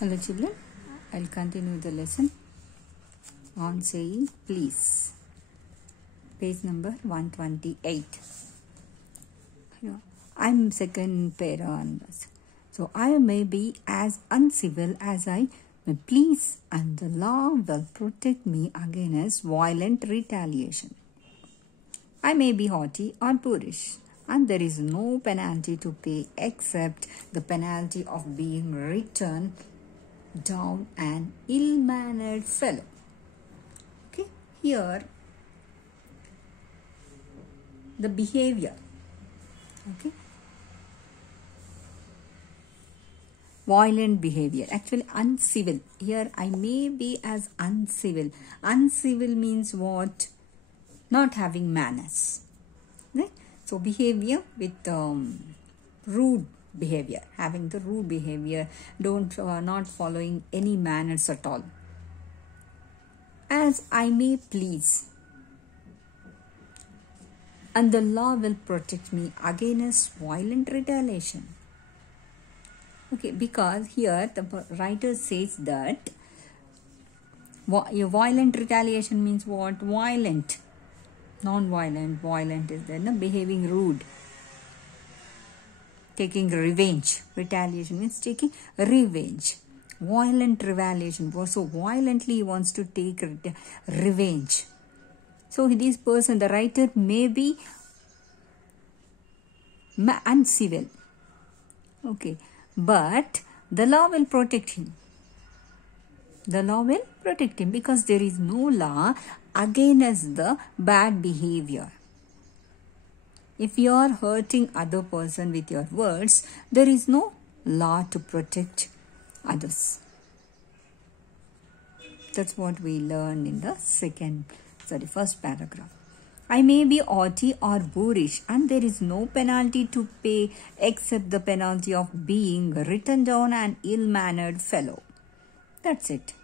Hello children, I'll continue the lesson on saying please. Page number 128. I'm second para on this. So I may be as uncivil as I may please, and the law will protect me against violent retaliation. I may be haughty or boorish, and there is no penalty to pay except the penalty of being written down an ill-mannered fellow. Okay, here the behavior. Okay, violent behavior, actually uncivil. Here I may be as uncivil. Uncivil means what? Not having manners. Right? So behavior with rude behavior, having the rude behavior, not following any manners at all. As I may please, and the law will protect me against violent retaliation. Okay, because here the writer says that violent retaliation means what? Violent. Non-violent. Violent is then behaving rude. Taking revenge. Retaliation means taking revenge. Violent retaliation. So violently he wants to take revenge. So this person, the writer, may be uncivil. Okay. But the law will protect him. The law will protect him because there is no law against the bad behavior. If you are hurting other person with your words, there is no law to protect others. That's what we learned in the first paragraph. I may be haughty or boorish, and there is no penalty to pay except the penalty of being written down an ill-mannered fellow. That's it.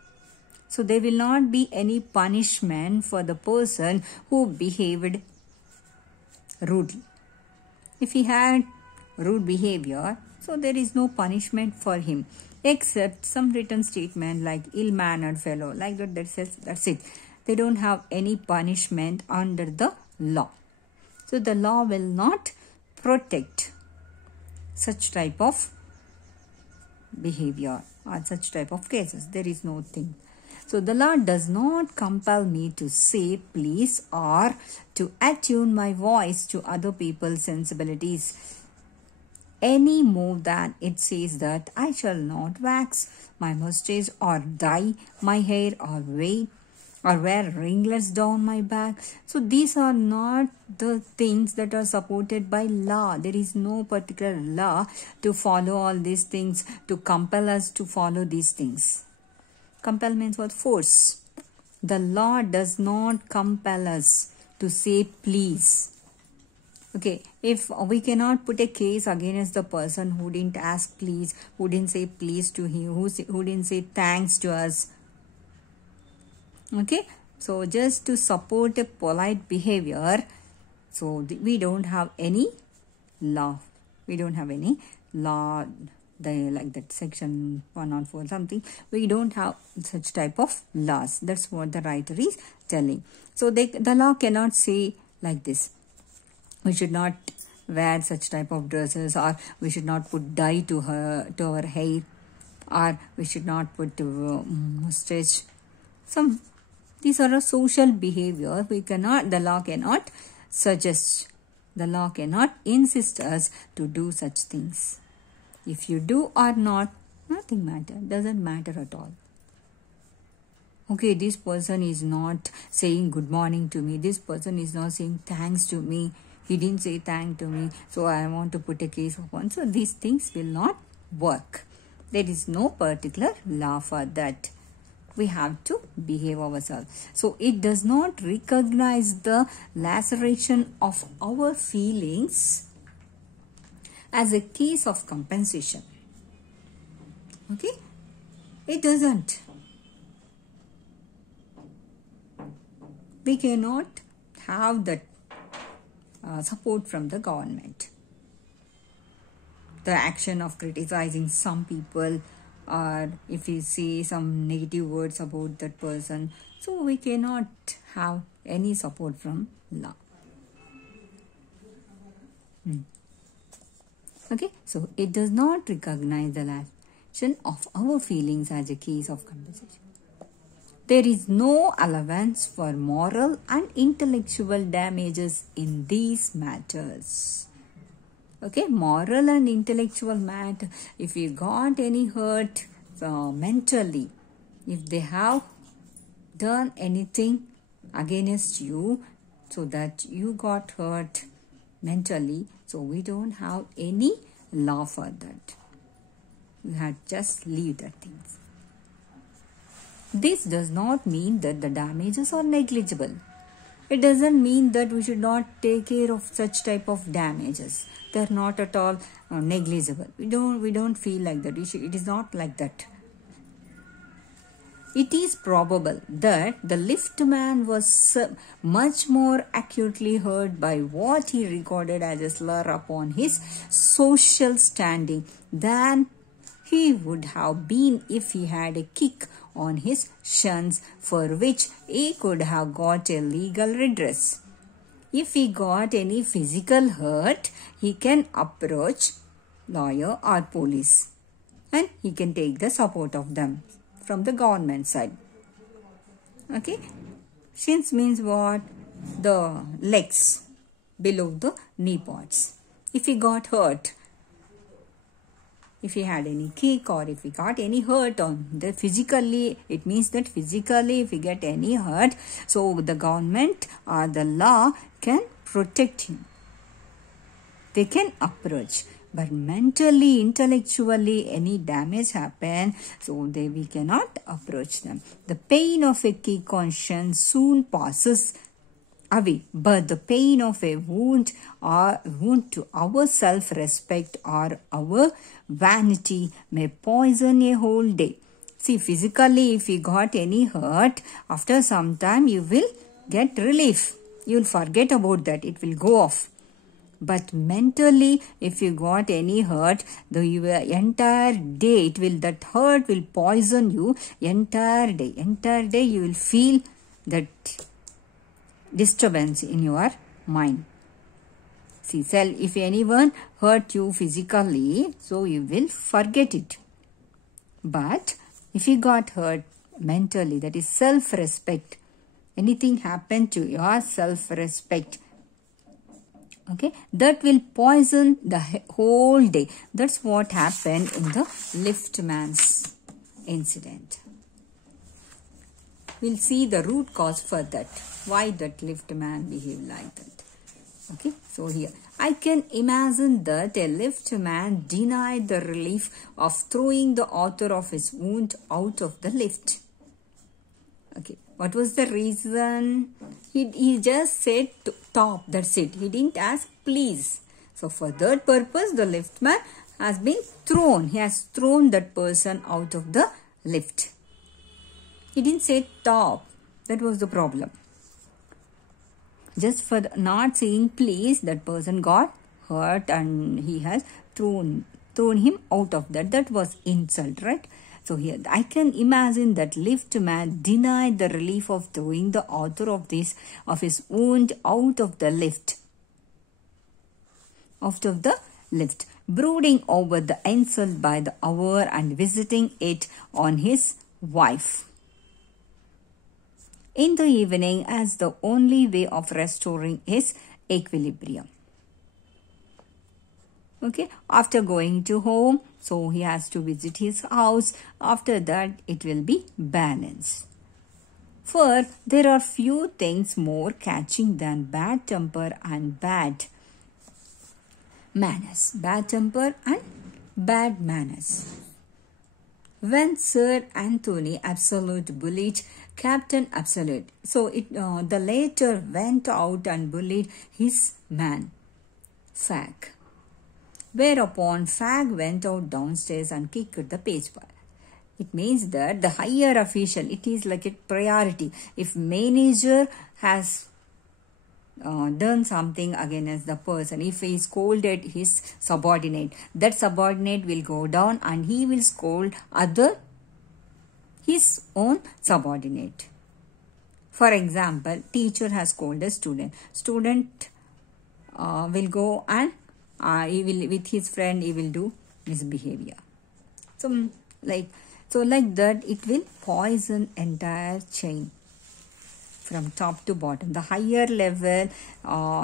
So there will not be any punishment for the person who behaved rudely. If he had rude behavior, so there is no punishment for him except some written statement like ill-mannered fellow, like that says that's it. They don't have any punishment under the law. So the law will not protect such type of behavior or such type of cases. There is no thing. So the law does not compel me to say please or to attune my voice to other people's sensibilities any more than it says that I shall not wax my mustache or dye my hair or wear ringlets down my back. So these are not the things that are supported by law. There is no particular law to follow all these things, to compel us to follow these things. Compel means what? Force. The law does not compel us to say please. Okay, if we cannot put a case against the person who didn't ask please, who didn't say please to him, who didn't say thanks to us. Okay, so just to support a polite behavior, so we don't have any law. We don't have any law. Like that section 104 something, we don't have such type of laws. That's what the writer is telling. So the law cannot say like this: we should not wear such type of dresses, or we should not put dye to our hair, or we should not put mustache. These are a social behavior. The law cannot suggest. The law cannot insist us to do such things. If you do or not, nothing matters. Doesn't matter at all. Okay, this person is not saying good morning to me. This person is not saying thanks to me. He didn't say thank to me. So I want to put a case upon. So these things will not work. There is no particular law for that. We have to behave ourselves. So it does not recognize the laceration of our feelings as a case of compensation. Okay? It doesn't. We cannot have that support from the government. The action of criticizing some people or if we say some negative words about that person, so we cannot have any support from law. Okay, so it does not recognize the action of our feelings as a case of compensation. There is no allowance for moral and intellectual damages in these matters. Okay, moral and intellectual matter, if you got any hurt mentally, if they have done anything against you so that you got hurt mentally, so we don't have any law for that. We have just leave that things. This does not mean that the damages are negligible. It doesn't mean that we should not take care of such type of damages. They are not at all negligible. We don't feel like that. It is not like that. It is probable that the liftman was much more acutely hurt by what he recorded as a slur upon his social standing than he would have been if he had a kick on his shins for which he could have got a legal redress. If he got any physical hurt, he can approach lawyer or police and he can take the support of them from the government side. Okay, shins means what? The legs below the knee parts. If he got hurt, if he had any kick or if he got any hurt on the physically, it means that physically if he get any hurt, so the government or the law can protect him. They can approach. But mentally, intellectually, any damage happen, so we cannot approach them. The pain of a kick on shin soon passes away, but the pain of a wound to our self-respect or our vanity may poison a whole day. See, physically, if you got any hurt, after some time you will get relief. You will forget about that. It will go off. But mentally, if you got any hurt, your entire day, that hurt will poison you entire day. Entire day you will feel that disturbance in your mind. See, if anyone hurt you physically, so you will forget it. But if you got hurt mentally, that is self-respect. Anything happened to your self-respect, okay, that will poison the whole day. That's what happened in the liftman's incident. We'll see the root cause for that. Why that liftman behaved like that. Okay, so here I can imagine that a liftman denied the relief of throwing the author of his wound out of the lift. Okay, what was the reason? He just said stop, that's it. He didn't ask please. So for that purpose, the liftman has been thrown. He has thrown that person out of the lift. He didn't say stop. That was the problem. Just for not saying please, that person got hurt and he has thrown him out of that. That was insult, right? So here I can imagine that liftman denied the relief of throwing the author of his wound out of the lift. Brooding over the insult by the hour and visiting it on his wife in the evening as the only way of restoring his equilibrium. Okay, after going to home, so he has to visit his house. After that, it will be balanced. For there are few things more catching than bad temper and bad manners. Bad temper and bad manners. When Sir Anthony Absolute bullied Captain Absolute, so the latter went out and bullied his man, Fag. Whereupon Fag went out downstairs and kicked the page bar. It means that the higher official, it is like a priority. If manager has done something against the person, if he scolded his subordinate, that subordinate will go down and he will scold his own subordinate. For example, teacher has scolded a student. Student will go and he will, with his friend, he will do misbehavior. So like that, it will poison entire chain from top to bottom. The higher level,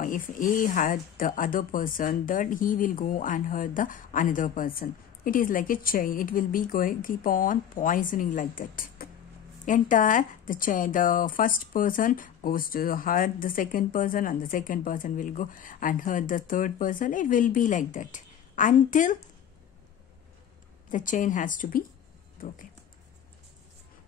if he hurt the other person, that he will go and hurt the another person. It is like a chain. It will be going, keep on poisoning like that. Entire the chain. The first person goes to hurt the second person, and the second person will go and hurt the third person. It will be like that until the chain has to be broken.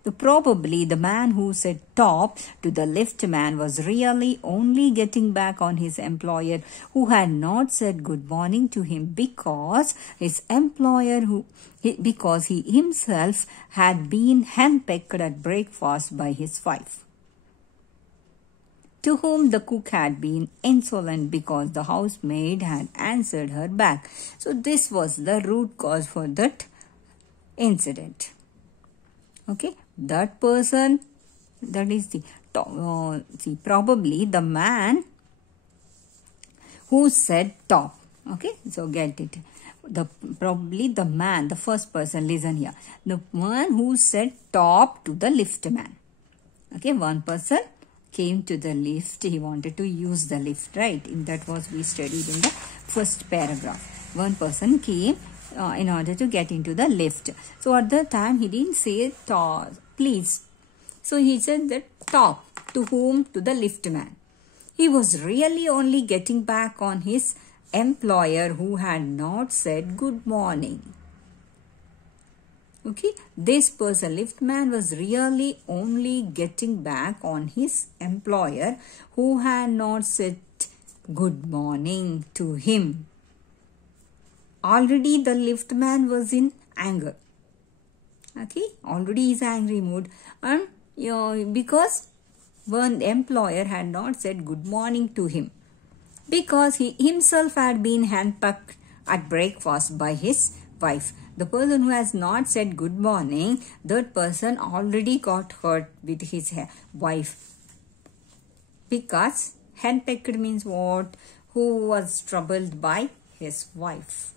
So probably the man who said top to the lift man was really only getting back on his employer who had not said good morning to him, because his employer because he himself had been henpecked at breakfast by his wife, to whom the cook had been insolent because the housemaid had answered her back. So this was the root cause for that incident. Okay, that person, that is the probably the man who said top. Okay, so get it. Probably the man, the first person, listen here. The man who said top to the lift man. Okay, one person came to the lift. He wanted to use the lift, right? That was we studied in the first paragraph. One person came in order to get into the lift. So at the time he didn't say top, please. So he said that top. To whom? To the lift man. He was really only getting back on his employer who had not said good morning. Okay, this person, lift man, was really only getting back on his employer who had not said good morning to him. Already the lift man was in anger. Okay, already is angry mood, and because one employer had not said good morning to him, because he himself had been handpicked at breakfast by his wife. The person who has not said good morning, that person already got hurt with his wife. Because handpicked means what? Who was troubled by his wife.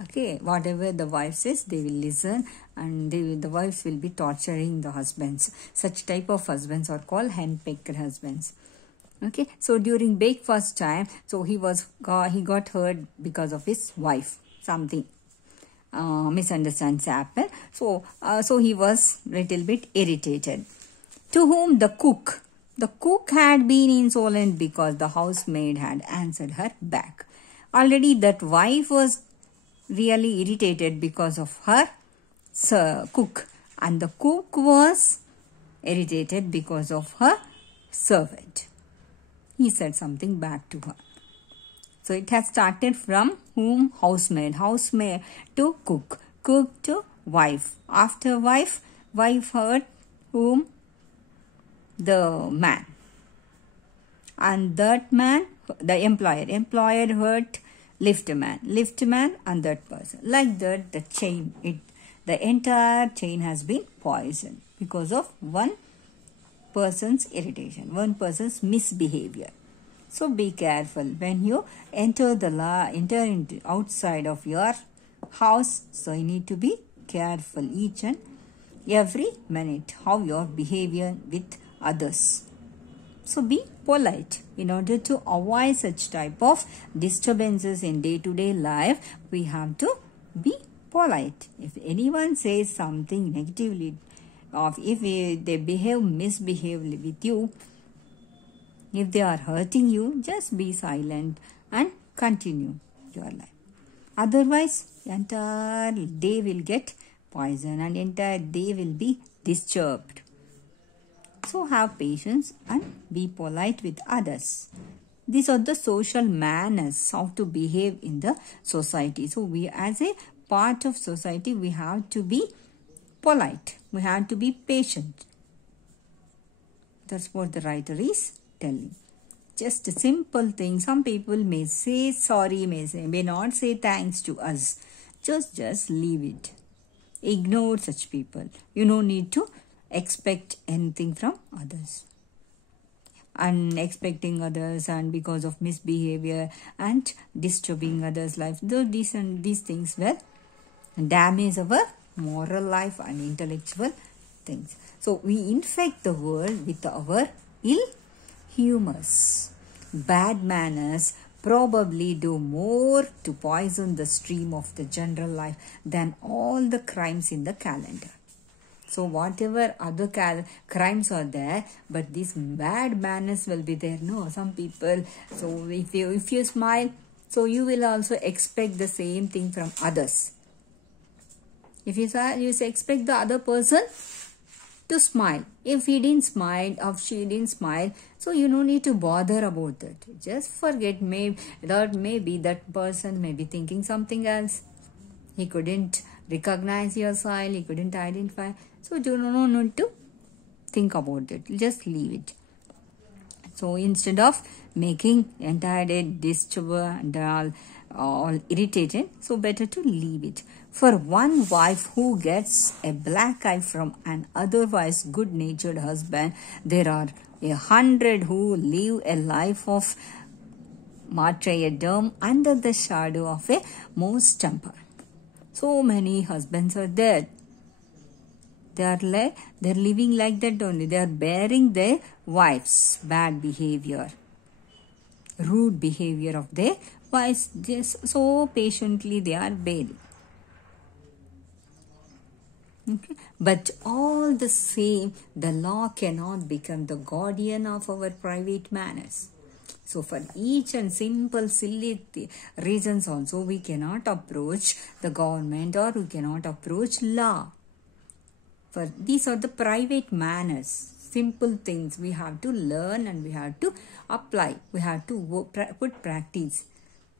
Okay, whatever the wife says, they will listen, and the wives will be torturing the husbands. Such type of husbands are called handpicked husbands. Okay, so during breakfast time, so he got hurt because of his wife. Something misunderstandings happened. So he was little bit irritated. To whom the cook had been insolent because the housemaid had answered her back. Already that wife was really irritated because of her cook, and the cook was irritated because of her servant. He said something back to her. So it has started from whom? Housemaid to cook to wife. After wife hurt whom? The man. And that man, the employer hurt lift man and that person. Like that, the entire chain has been poisoned because of one person's irritation, one person's misbehavior. So be careful when you enter into outside of your house. So you need to be careful each and every minute how your behavior with others. So be polite. In order to avoid such type of disturbances in day-to-day life, we have to be polite. If anyone says something negatively, or if they misbehave with you, if they are hurting you, just be silent and continue your life. Otherwise, entire day will get poisoned and entire day will be disturbed. So have patience and be polite with others. These are the social manners, how to behave in the society. So we, as a part of society, we have to be polite. We have to be patient. That's what the writer is telling. Just a simple thing. Some people may say sorry, may not say thanks to us. Just leave it. Ignore such people. You don't need to expect anything from others. And expecting others and because of misbehavior and disturbing others' life, these things will damage our moral life and intellectual things. So we infect the world with our ill humors. Bad manners probably do more to poison the stream of the general life than all the crimes in the calendar. So whatever other crimes are there, but these bad manners will be there. No, some people, so if you smile, so you will also expect the same thing from others. If you expect the other person to smile. If he didn't smile or she didn't smile, so you don't need to bother about it. Just forget. Maybe that person may be thinking something else. He couldn't recognize your smile. He couldn't identify. So you don't need to think about it. Just leave it. So instead of making entire day disturber and all irritated, so better to leave it. For one wife who gets a black eye from an otherwise good-natured husband, there are 100 who live a life of martyrdom under the shadow of a most temper. So many husbands are there. They're living like that only. They are bearing their wives' bad behavior, rude behavior of their wives. Just so patiently they are bearing. Okay. But all the same, the law cannot become the guardian of our private manners. So for each and simple silly reasons also, we cannot approach the government or we cannot approach law. For these are the private manners, simple things we have to learn and we have to apply. We have to put practice.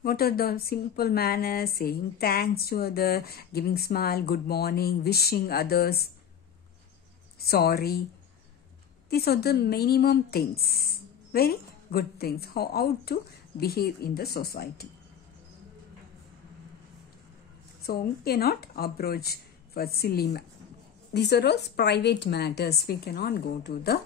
What are the simple manners? Saying thanks to others, giving smile, good morning, wishing others, sorry. These are the minimum things. Very good things. How to behave in the society. So we cannot approach for silly. These are all private matters. We cannot go to the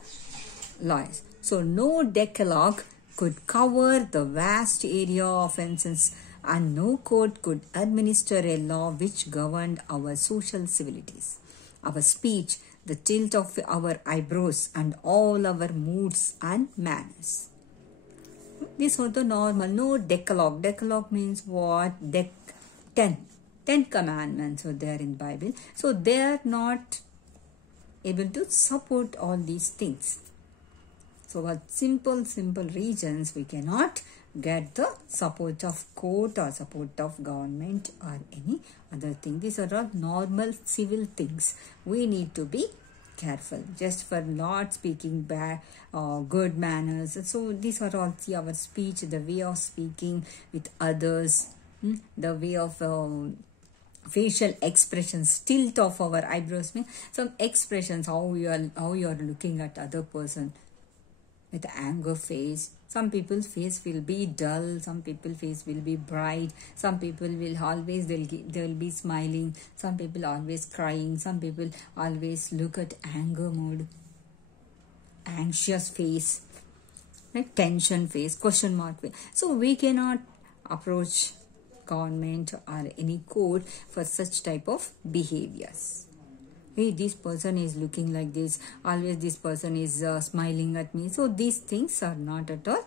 lawyers. So no decalogue could cover the vast area of offences, and no court could administer a law which governed our social civilities, our speech, the tilt of our eyebrows, and all our moods and manners. These are the normal. No decalogue. Decalogue means what? 10 commandments are there in Bible. So they are not able to support all these things. So what simple reasons we cannot get the support of court or support of government or any other thing. These are all normal civil things. We need to be careful just for not speaking bad or good manners. So these are all our speech, the way of speaking with others, the way of facial expressions, tilt of our eyebrows, some expressions, how you are looking at other person with anger face. Some people's face will be dull, some people's face will be bright, some people will always they'll be smiling, some people always crying, some people always look at anger mode, anxious face, like tension face, question mark face. So we cannot approach government or any court for such type of behaviors. Hey, this person is looking like this, always this person is smiling at me. So these things are not at all,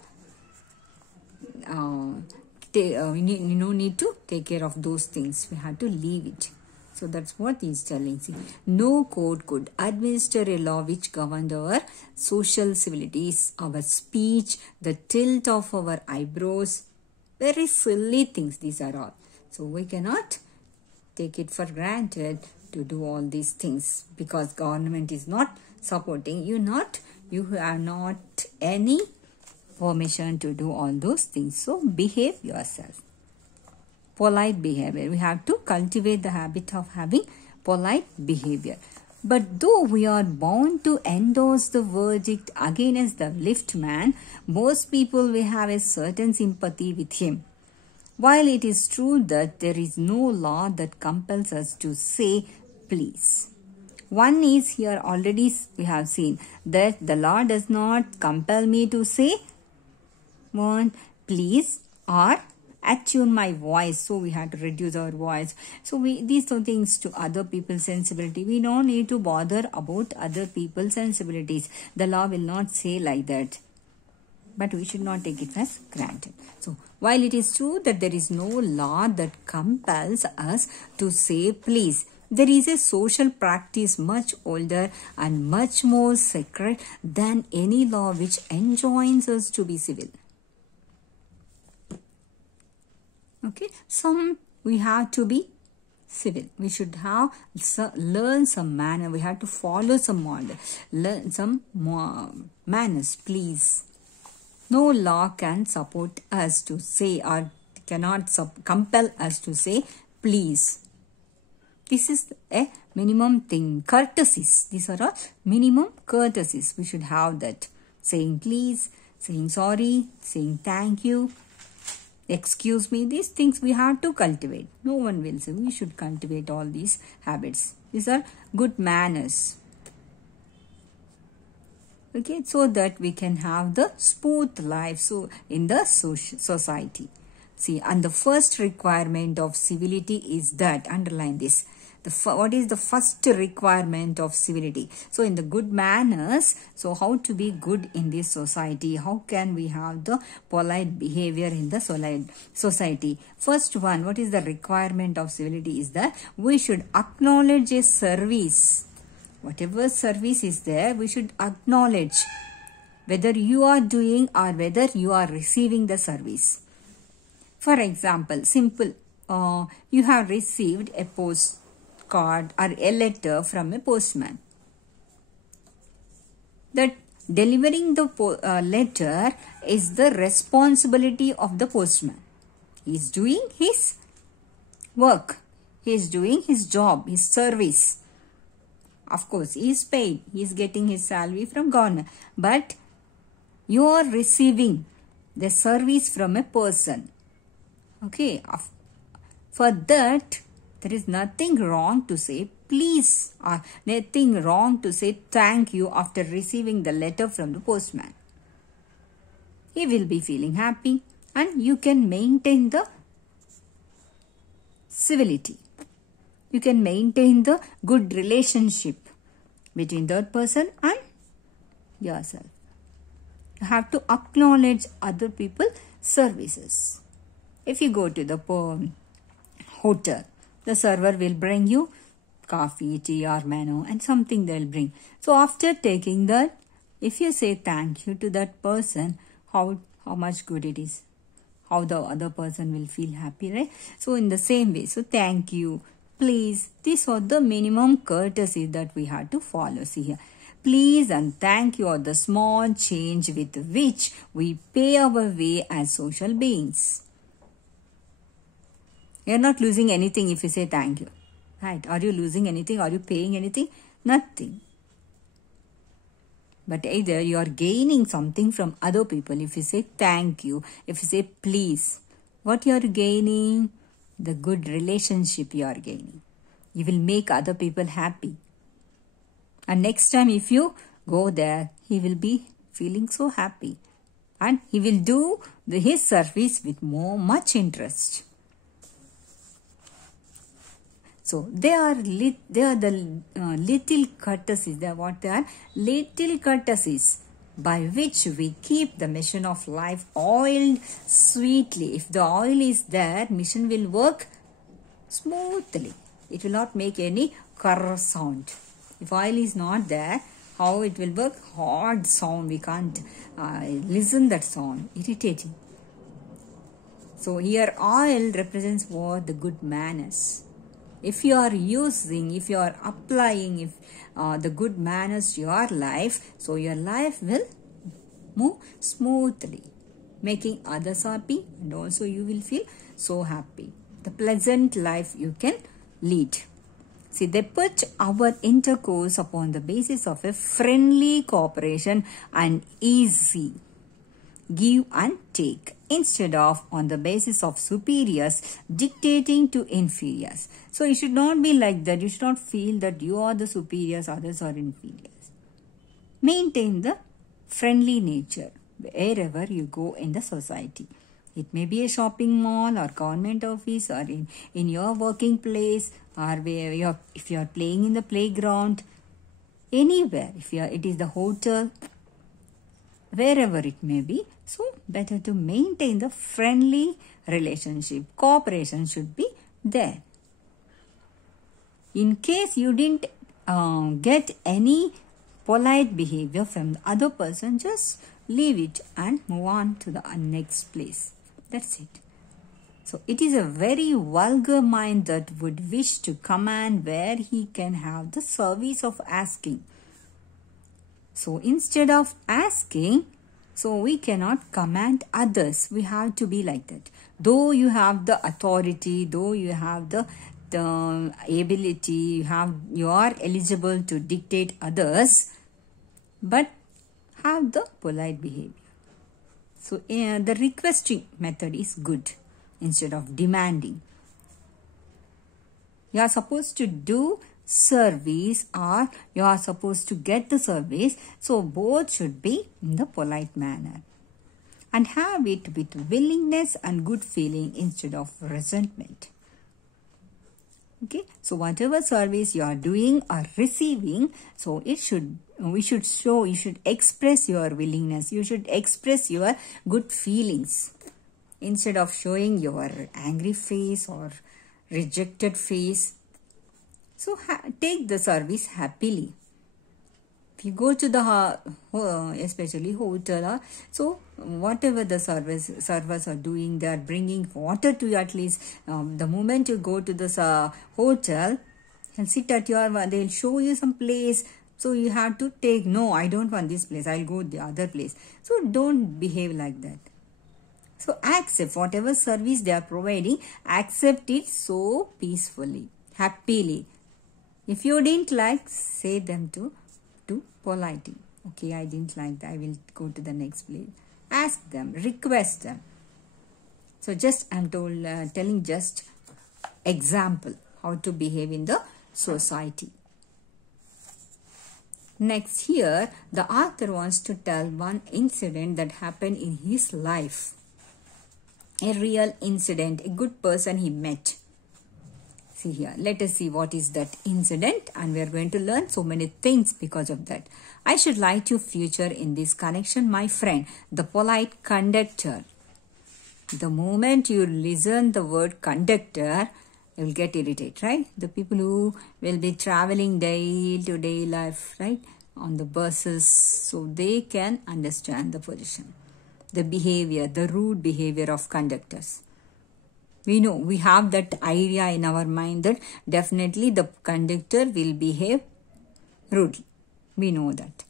we need to take care of those things. We have to leave it. So that's what he is telling. See, no court could administer a law which governed our social civilities, our speech, the tilt of our eyebrows. Very silly things these are all. So we cannot take it for granted to do all these things because government is not supporting you. You have not any permission to do all those things. So behave yourself. Polite behavior. We have to cultivate the habit of having polite behavior. But though we are bound to endorse the verdict against the liftman, most people will have a certain sympathy with him. While it is true that there is no law that compels us to say please. One is here already we have seen that the law does not compel me to say one please or attune my voice, so we have to reduce our voice. So these are things to other people's sensibility. We don't need to bother about other people's sensibilities. The law will not say like that, but we should not take it as granted. So while it is true that there is no law that compels us to say please, there is a social practice much older and much more sacred than any law which enjoins us to be civil. Okay, we have to be civil. We should have learn some manner. We have to follow some model, learn some manners, please. No law can support us to say or cannot compel us to say please. This is a minimum thing. Courtesies. These are all minimum courtesies. We should have that. Saying please, saying sorry, saying thank you, excuse me. These things we have to cultivate. No one will say. We should cultivate all these habits. These are good manners. Okay, so that we can have the smooth life in the society. See, and the first requirement of civility is that, underline this, what is the first requirement of civility? So in the good manners, so how to be good in this society? How can we have the polite behavior in the society? First one, what is the requirement of civility is that we should acknowledge a service. Whatever service is there, we should acknowledge whether you are doing or whether you are receiving the service. For example, simple, you have received a postcard or a letter from a postman. That delivering the letter is the responsibility of the postman. He is doing his work. He is doing his job, his service. Of course, he is paid. He is getting his salary from government. But you are receiving the service from a person. Okay. For that, there is nothing wrong to say please or nothing wrong to say thank you after receiving the letter from the postman. He will be feeling happy and you can maintain the civility. You can maintain the good relationship between that person and yourself. You have to acknowledge other people's services. If you go to the hotel, the server will bring you coffee, tea or menu and something they will bring. So after taking that, if you say thank you to that person, how much good it is. How the other person will feel happy, right? So in the same way, so thank you, please, these are the minimum courtesy that we have to follow. See here, please and thank you are the small change with which we pay our way as social beings. You are not losing anything if you say thank you, right? Are you losing anything? Are you paying anything? Nothing. But either you are gaining something from other people if you say thank you, if you say please. What you are gaining? The good relationship you are gaining. You will make other people happy. And next time if you go there, he will be feeling so happy. And he will do his service with much interest. So they are the little courtesies. They are what they are? Little courtesies by which we keep the machine of life oiled sweetly. If the oil is there, machine will work smoothly. It will not make any curr sound. If oil is not there, how it will work? Hard sound. We can't listen that sound. Irritating. So here oil represents what? The good manners. If you are using, if you are applying the good manners to your life, so your life will move smoothly, making others happy and also you will feel so happy. The pleasant life you can lead. See, they put our intercourse upon the basis of a friendly cooperation and easy give and take instead of on the basis of superiors dictating to inferiors. So you should not be like that. You should not feel that you are the superiors, others are inferiors. Maintain the friendly nature wherever you go in the society. It may be a shopping mall or government office or in your working place, or where if you are playing in the playground, anywhere. It is the hotel, wherever it may be. So better to maintain the friendly relationship. Cooperation should be there. In case you didn't get any polite behavior from the other person, just leave it and move on to the next place. That's it. So it is a very vulgar mind that would wish to command where he can have the service of asking. So instead of asking, so we cannot command others. We have to be like that. Though you have the authority, though you have the ability, you are eligible to dictate others, but have the polite behavior. So the requesting method is good instead of demanding. You are supposed to do service or you are supposed to get the service. So both should be in the polite manner. And have it with willingness and good feeling instead of resentment. Okay, so whatever service you are doing or receiving, so you should express your willingness. You should express your good feelings instead of showing your angry face or rejected face. So take the service happily. If you go to the especially hotel, so whatever the servers are doing, they are bringing water to you at least. The moment you go to this hotel and sit at they'll show you some place. So you have to take, no, I don't want this place, I'll go the other place. So don't behave like that. So accept whatever service they are providing, accept it so peacefully, happily. If you didn't like, say them to politely. Okay, I didn't like that, I will go to the next place. Ask them, request them. So just I'm telling just example how to behave in the society. Next here, the author wants to tell one incident that happened in his life. A real incident, a good person he met. See here, let us see what is that incident, and we are going to learn so many things because of that. I should like to feature in this connection my friend, the polite conductor. The moment you listen the word conductor, you will get irritated, right? The people who will be traveling day to day life, right, on the buses, so they can understand the position, the behavior, the rude behavior of conductors. We know, we have that idea in our mind that definitely the conductor will behave rudely. We know that.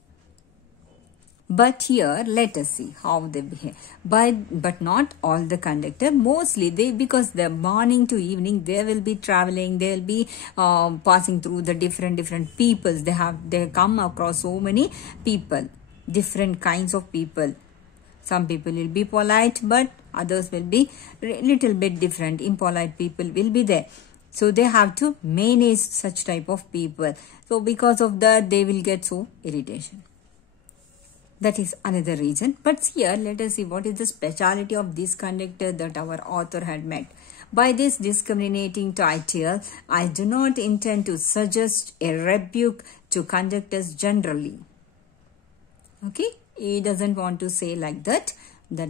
But here, let us see how they behave. But not all the conductor. Mostly, because the morning to evening, they will be traveling. They will be passing through the different peoples. They come across so many people, different kinds of people. Some people will be polite, but others will be little bit different. Impolite people will be there. So they have to manage such type of people. So because of that, they will get so irritation. That is another reason. But here, let us see what is the speciality of this conductor that our author had met. By this discriminating title, I do not intend to suggest a rebuke to conductors generally. Okay? He doesn't want to say like that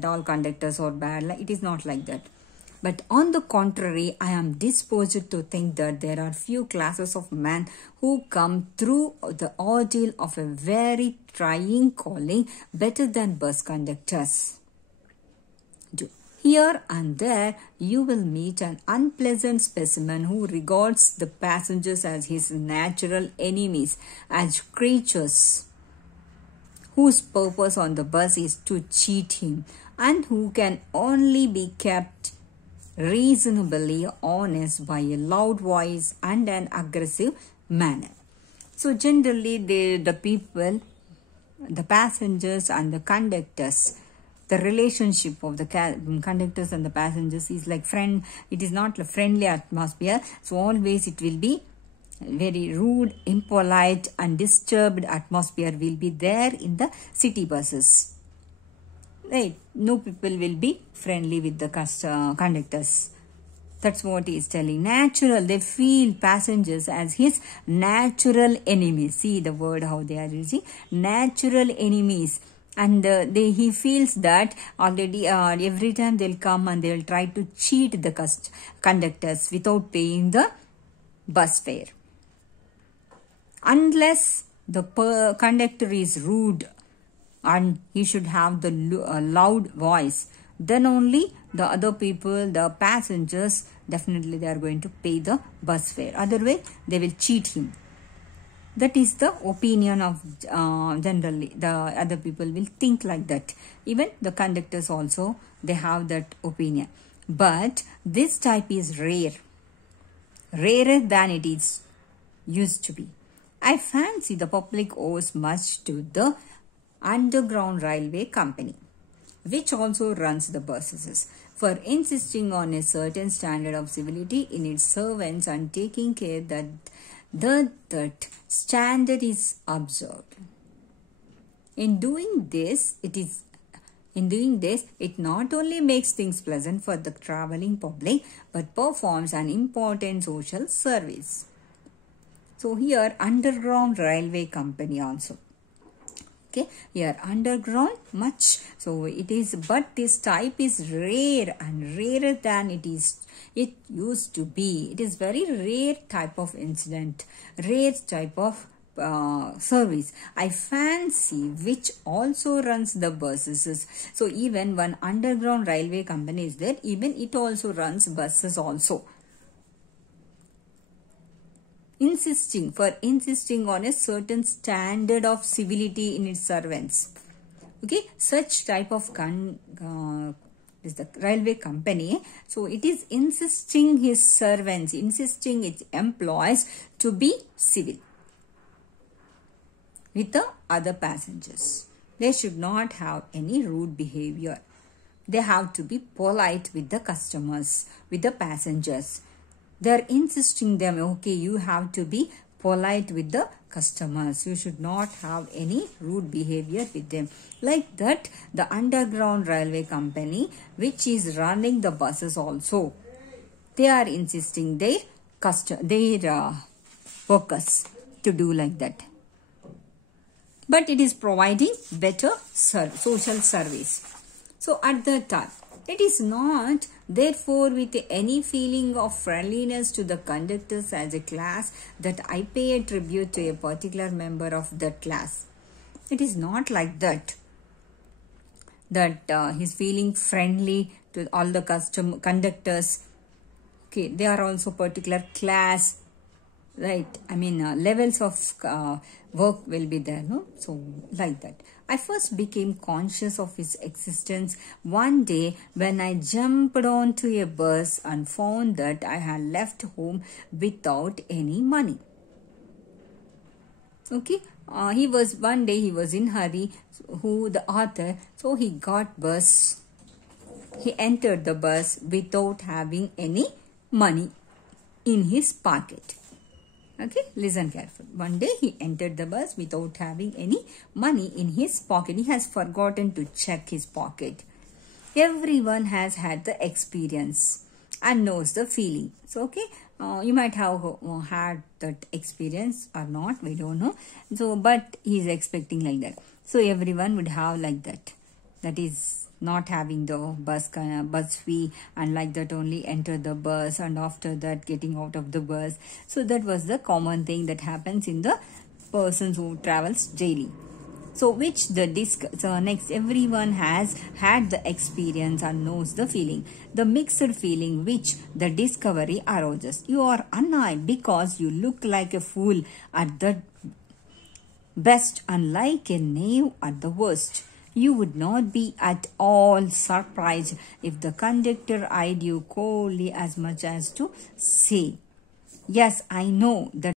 all conductors are bad. It is not like that. But on the contrary, I am disposed to think that there are few classes of men who come through the ordeal of a very trying calling better than bus conductors. Here and there, you will meet an unpleasant specimen who regards the passengers as his natural enemies, as creatures whose purpose on the bus is to cheat him, and who can only be kept reasonably honest by a loud voice and an aggressive manner. So generally the people, the passengers and the conductors, the relationship of the conductors and the passengers is like friend. It is not a friendly atmosphere. So always it will be very rude, impolite and disturbed atmosphere will be there in the city buses. Right? No people will be friendly with the conductors. That's what he is telling. Natural, they feel passengers as his natural enemies. See the word how they are using. Natural enemies. And he feels that already every time they'll come and they'll try to cheat the conductors without paying the bus fare. Unless the conductor is rude and he should have the loud voice, then only the other people, the passengers, definitely they are going to pay the bus fare. Otherwise, they will cheat him. That is the opinion of generally the other people will think like that. Even the conductors also, they have that opinion. But this type is rare. Rarer than it is used to be. I fancy the public owes much to the Underground Railway Company, which also runs the buses, for insisting on a certain standard of civility in its servants and taking care that that standard is observed. In doing this, it not only makes things pleasant for the traveling public, but performs an important social service. So here, Underground Railway Company also. Okay, here underground much. So it is, but this type is rare and rarer than it used to be. It is very rare type of incident, rare type of service. I fancy which also runs the buses. So even one Underground Railway Company is there, even it also runs buses also. Insisting on a certain standard of civility in its servants. Okay, such type of is the railway company. So it is insisting his servants, insisting its employees to be civil with the other passengers. They should not have any rude behavior. They have to be polite with the customers, with the passengers. They are insisting them, okay, you have to be polite with the customers. You should not have any rude behavior with them. Like that, the Underground Railway Company, which is running the buses also, they are insisting their workers to do like that. But it is providing better social service. So at the time, it is not, therefore, with any feeling of friendliness to the conductors as a class that I pay a tribute to a particular member of that class. It is not like that. That he's feeling friendly to all the conductors. Okay, they are also particular class, right? I mean, levels of work will be there, no? So, like that. I first became conscious of its existence one day when I jumped onto a bus and found that I had left home without any money. Okay, one day he was in hurry, the author, so he entered the bus without having any money in his pocket. Okay, listen carefully. One day he entered the bus without having any money in his pocket. He has forgotten to check his pocket. Everyone has had the experience and knows the feeling. So, okay, you might have had that experience or not, we don't know. So, but he is expecting like that. So, everyone would have like that. That is not having the bus fee, and like that only enter the bus, and after that getting out of the bus. So that was the common thing that happens in the persons who travels daily. So next everyone has had the experience and knows the feeling, the mixed feeling which the discovery arouses. You are annoyed because you look like a fool at the best and like a knave at the worst. You would not be at all surprised if the conductor eyed you coldly as much as to say, "Yes, I know that